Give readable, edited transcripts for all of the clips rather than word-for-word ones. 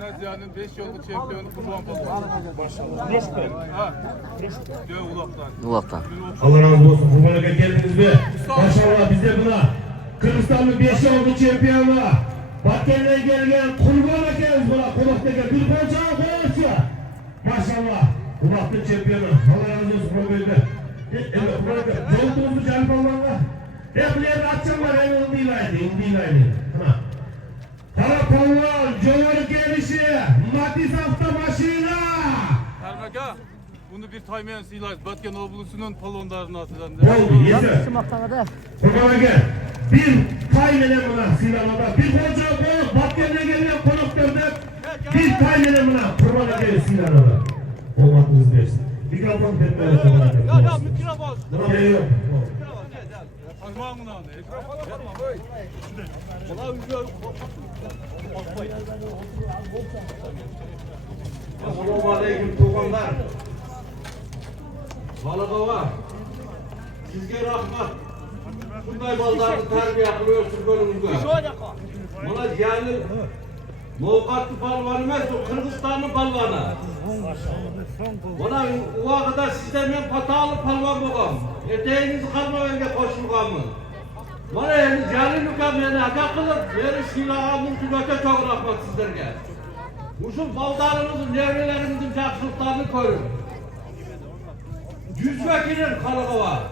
Nazia'nın 5 yıllık şampiyonu Kurban Palvan. Maşallah. Ha. Ulak'tan. Allah razı olsun. Kurban'a geldiniz mi? Maşallah biz de buna. Kırgızistan'ın 5 yıllık şampiyonu. Bakkeli'den gelgen Kurban'a geliriz buna. Konak'taki bir konçağı koyarsa. Maşallah. Konak'ın şampiyonu. Allah razı olsun Kurban'da. Evet Kurban'da. Yolduğumuzu canım Allah'la. Hep buraya atacaklar. En onu değil aynı. En değil aynı. Tamam. Karakollar, Cömert gelişi, Matiz hafta başıyla. Ermeka, bunu bir taymayan silah, Batken Oblusu'nun palonlarına atılan. Oldu, yeter. Kurban'a gel. Bir taymene buna silahlarda, bir koca bu, Batken'e geliyor konuklarda. Bir taymene buna, Kurban'a gel silahlarda. Olmadınız dersin. Mikrofon tepkileri Kurban'a gel. Ya mikrofon. Buna gel yok. Parmağımın ağını. Assalamu aleyküm tuğanlar. Balıkova. Sizge rahmat. Bunday baldarını terbiye kılıyorsun bölümünde. Bana yani Muvakatlı palvanı emas, o Kırgızistan'ın palvanı. Bana o vakıda sizden ben patalı palvan boğam. Eteğinizi kalmavenge koşulgamı. Bana yani Jalilükam yani haka kılıp veri silahı mülkübete çok rahmat sizlerge. Uşun baldarınızın, nevrelerimizin çakşılıklarını koyun. Yüzvekinin Kalıkova.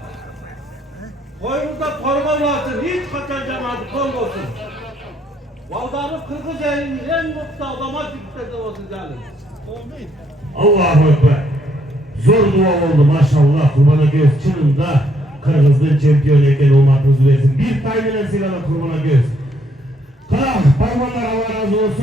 Koyunuzda koruma olsun, hiç kaçan cemaati kol olsun. Baldarı Kırgız elinin en mutlu adama çıktı o sizlerin. Allahu Ekber. Zor dua oldu maşallah. Kurban'a göz çınında Kırgız'ın şampiyonlukken olmadığınızı versin. Bir taymenen silahla Kurban'a göz. Kral, parmaklar Allah razı olsun.